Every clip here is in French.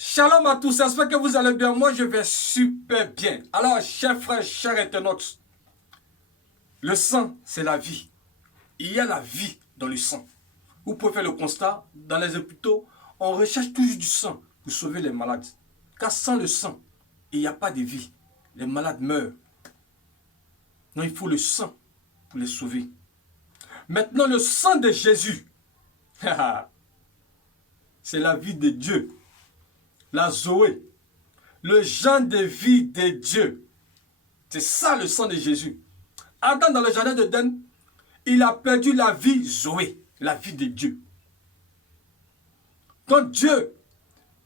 Shalom à tous, j'espère que vous allez bien. Moi, je vais super bien. Alors, chers frères, chers internautes, le sang, c'est la vie. Il y a la vie dans le sang. Vous pouvez faire le constat, dans les hôpitaux, on recherche toujours du sang pour sauver les malades. Car sans le sang, il n'y a pas de vie. Les malades meurent. Donc, il faut le sang pour les sauver. Maintenant, le sang de Jésus, c'est la vie de Dieu. La Zoé, le genre de vie de Dieu. C'est ça le sang de Jésus. Adam dans le jardin d'Éden, il a perdu la vie Zoé, la vie de Dieu. Donc Dieu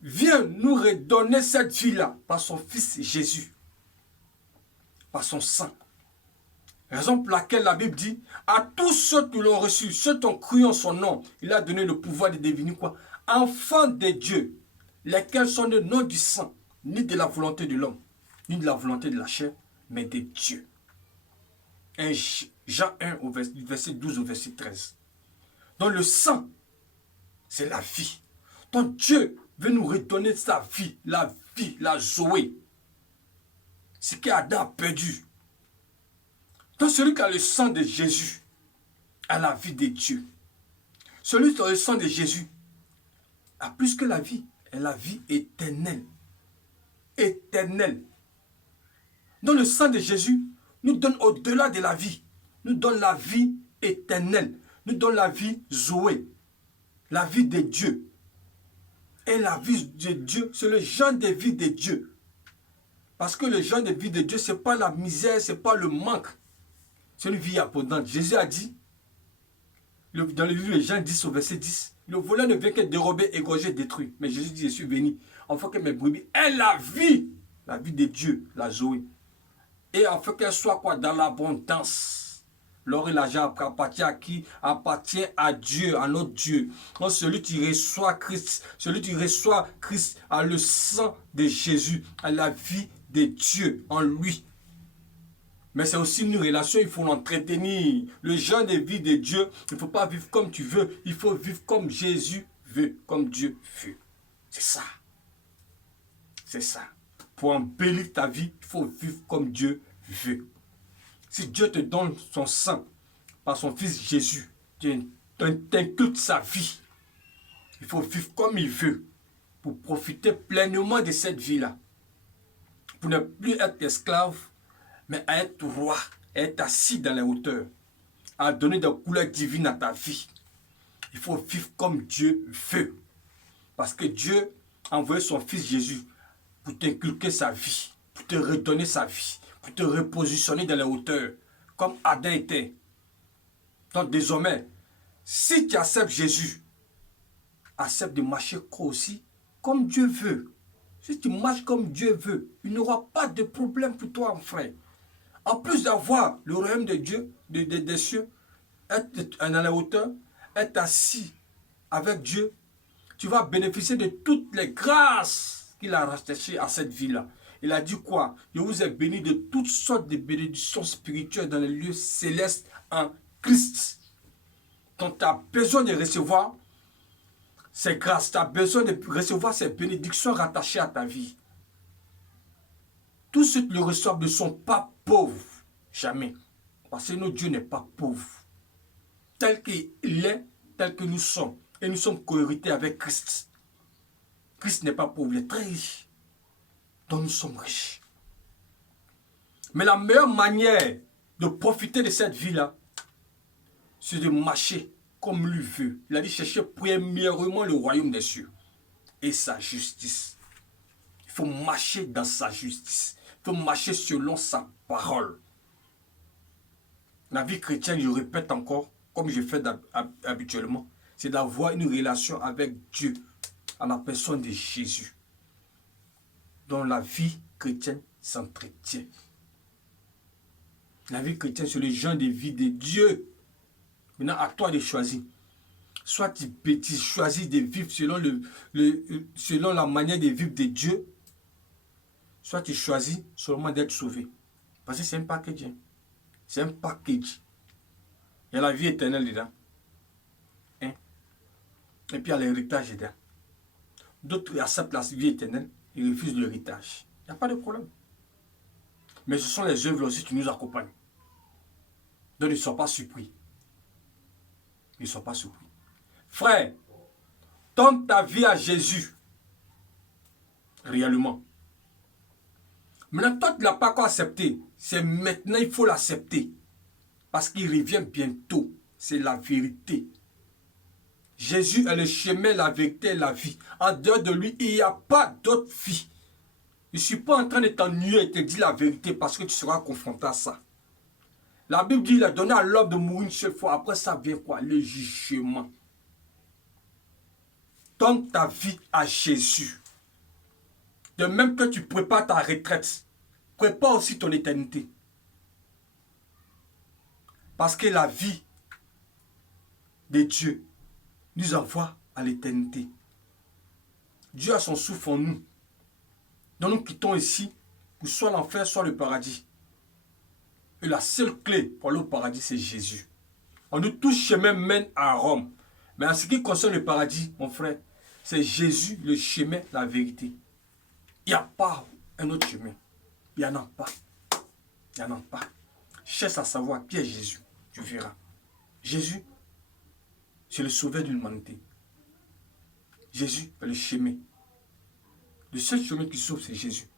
vient nous redonner cette vie-là par son Fils Jésus, par son sang. Raison pour laquelle la Bible dit, à tous ceux qui l'ont reçu, ceux qui ont cru en son nom, il a donné le pouvoir de devenir quoi? Enfants de Dieu, lesquels sont le nom du sang, ni de la volonté de l'homme, ni de la volonté de la chair, mais de Dieu. Jean 1, verset 12 au verset 13. Donc le sang, c'est la vie. Donc Dieu veut nous redonner sa vie, la Zoé. Ce qu'Adam a perdu. Donc celui qui a le sang de Jésus a la vie de Dieu. Celui qui a le sang de Jésus a plus que la vie, est la vie éternelle. Éternelle. Donc le sang de Jésus nous donne au-delà de la vie, nous donne la vie éternelle, nous donne la vie Zoé, la vie de Dieu. Et la vie de Dieu, c'est le genre de vie de Dieu. Parce que le genre de vie de Dieu, ce n'est pas la misère, ce n'est pas le manque. C'est une vie abondante. Jésus a dit, dans le livre de Jean 10 au verset 10, le voleur ne vient que dérober, égorger, détruire. Mais Jésus dit, je suis venu, afin que mes brebis aient la vie de Dieu, la Zoé. Et afin qu'elle soit quoi? Dans l'abondance. L'or et l'argent appartient à qui? Appartient à Dieu, à notre Dieu. Donc celui qui reçoit Christ, a le sang de Jésus, a la vie de Dieu en lui. Mais c'est aussi une relation, il faut l'entretenir. Le genre de vie de Dieu, il ne faut pas vivre comme tu veux, il faut vivre comme Jésus veut, comme Dieu veut. C'est ça. C'est ça. Pour embellir ta vie, il faut vivre comme Dieu veut. Si Dieu te donne son sang par son Fils Jésus, tu inculques sa vie. Il faut vivre comme il veut pour profiter pleinement de cette vie-là. Pour ne plus être esclave, mais à être roi, à être assis dans les hauteurs, à donner des couleurs divines à ta vie. Il faut vivre comme Dieu veut. Parce que Dieu a envoyé son Fils Jésus pour t'inculquer sa vie, pour te redonner sa vie, pour te repositionner dans les hauteurs, comme Adam était. Donc désormais, si tu acceptes Jésus, accepte de marcher aussi comme Dieu veut. Si tu marches comme Dieu veut, il n'y aura pas de problème pour toi, mon frère. En plus d'avoir le royaume de Dieu, des cieux, être dans la hauteur, être assis avec Dieu, tu vas bénéficier de toutes les grâces qu'il a rachetées à cette vie-là. Il a dit quoi? Je vous ai béni de toutes sortes de bénédictions spirituelles dans les lieux célestes en Christ. Donc tu as besoin de recevoir ces grâces, tu as besoin de recevoir ces bénédictions rattachées à ta vie. Tous ceux qui le reçoivent ne sont pas pauvres. Jamais. Parce que notre Dieu n'est pas pauvre. Tel qu'il est, tel que nous sommes. Et nous sommes cohérités avec Christ. Christ n'est pas pauvre, il est très riche. Donc nous sommes riches. Mais la meilleure manière de profiter de cette vie-là, c'est de marcher comme lui veut. Il a dit chercher premièrement le royaume des cieux et sa justice. Il faut marcher dans sa justice. Il faut marcher selon sa parole. La vie chrétienne, je répète encore, comme je fais habituellement, c'est d'avoir une relation avec Dieu en la personne de Jésus. Dont la vie chrétienne s'entretient. La vie chrétienne, c'est le genre de vie de Dieu. Maintenant, à toi de choisir. Soit tu choisis de vivre selon la manière de vivre de Dieu, soit tu choisis seulement d'être sauvé. Parce que c'est un package. C'est un package. Il y a la vie éternelle dedans. Hein? Et puis il y a l'héritage dedans. d'autres acceptent la vie éternelle et refusent l'héritage. Il n'y a pas de problème. Mais ce sont les œuvres aussi qui nous accompagnent. Donc ne sois pas surpris. Ne sois pas surpris. Frère, donne ta vie à Jésus. Réellement. Maintenant, toi, tu ne l'as pas encore accepté. C'est maintenant, il faut l'accepter. Parce qu'il revient bientôt. C'est la vérité. Jésus est le chemin, la vérité et la vie. En dehors de lui, il n'y a pas d'autre vie. Je ne suis pas en train de t'ennuyer et te dire la vérité parce que tu seras confronté à ça. La Bible dit qu'il a donné à l'homme de mourir une seule fois. Après ça vient quoi? Le jugement. Donne ta vie à Jésus. De même que tu prépares ta retraite, prépare aussi ton éternité. Parce que la vie de Dieu nous envoie à l'éternité. Dieu a son souffle en nous. Donc nous quittons ici pour soit l'enfer, soit le paradis. Et la seule clé pour aller au paradis, c'est Jésus. On dit tout chemin mène à Rome. Mais en ce qui concerne le paradis, mon frère, c'est Jésus, le chemin, la vérité. Il n'y a pas un autre chemin. Il n'y en a pas. Il n'y en a pas. Cherche à savoir qui est Jésus. Tu verras. Jésus, c'est le sauveur de l'humanité. Jésus est le chemin. Le seul chemin qui sauve, c'est Jésus.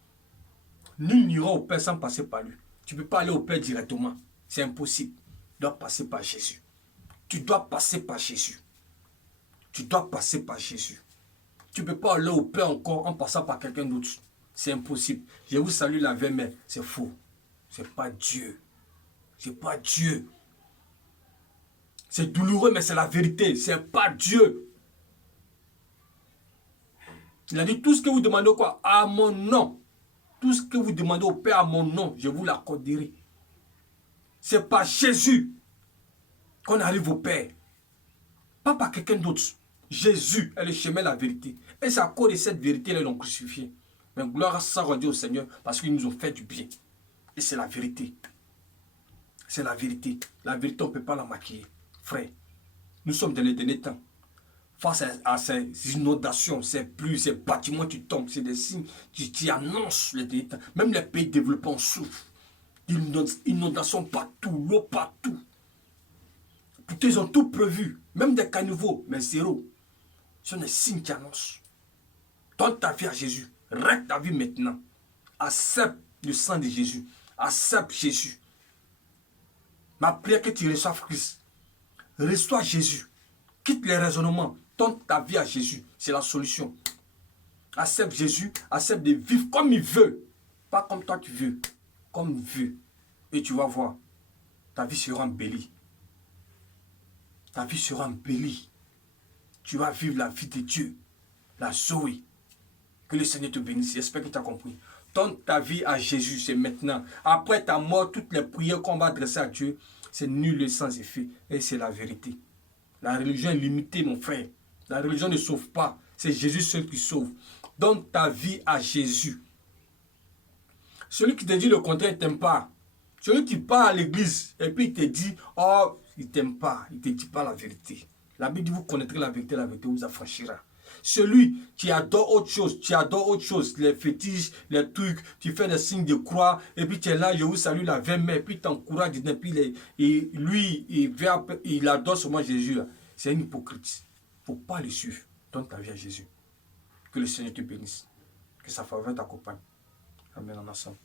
Nul n'ira au Père sans passer par lui. Tu ne peux pas aller au Père directement. C'est impossible. Tu dois passer par Jésus. Tu dois passer par Jésus. Tu dois passer par Jésus. Tu ne peux pas aller au Père encore en passant par quelqu'un d'autre. C'est impossible. Je vous salue la veille, mais c'est faux. C'est pas Dieu. C'est pas Dieu. C'est douloureux, mais c'est la vérité. C'est pas Dieu. Il a dit tout ce que vous demandez quoi? À mon nom. Tout ce que vous demandez au Père à mon nom, je vous l'accorderai. C'est par Jésus qu'on arrive au Père. Pas par quelqu'un d'autre. Jésus est le chemin, la vérité. Et c'est à cause de cette vérité qu'ils l'ont crucifié. Mais gloire à ça, redit au Seigneur, parce qu'ils nous ont fait du bien. Et c'est la vérité. C'est la vérité. La vérité, on ne peut pas la maquiller. Frère, nous sommes dans les derniers temps. Face à ces inondations, ces pluies, ces bâtiments qui tombent, c'est des signes qui annoncent les derniers temps. Même les pays développés en souffrent. Inondations partout, l'eau partout. Pourtant, ils ont tout prévu. Même des caniveaux, mais zéro. Ce sont des signes qui annoncent. Donne ta vie à Jésus. Règle ta vie maintenant. Accepte le sang de Jésus. Accepte Jésus. Ma prière que tu reçoives Christ. Reçois Jésus. Quitte les raisonnements. Donne ta vie à Jésus. C'est la solution. Accepte Jésus. Accepte de vivre comme il veut. Pas comme toi tu veux. Comme il veut. Et tu vas voir. Ta vie sera embellie. Ta vie sera embellie. Tu vas vivre la vie de Dieu. La Zoé. Que le Seigneur te bénisse. J'espère que tu as compris. Donne ta vie à Jésus, c'est maintenant. Après ta mort, toutes les prières qu'on va adresser à Dieu, c'est nul et sans effet. Et c'est la vérité. La religion est limitée, mon frère. La religion ne sauve pas. C'est Jésus seul qui sauve. Donne ta vie à Jésus. Celui qui te dit le contraire, il ne t'aime pas. Celui qui part à l'église et puis il te dit, oh, il ne t'aime pas. Il ne te dit pas la vérité. La Bible dit, vous connaîtrez la vérité vous affranchira. Celui qui adore autre chose, les fétiches, les trucs, tu fais des signes de croix, et puis tu es là, je vous salue la veille, mais puis tu encourages, et puis lui, il adore seulement Jésus. C'est un hypocrite. Il ne faut pas le suivre. Donne ta vie à Jésus. Que le Seigneur te bénisse. Que sa faveur t'accompagne. Amen en ensemble.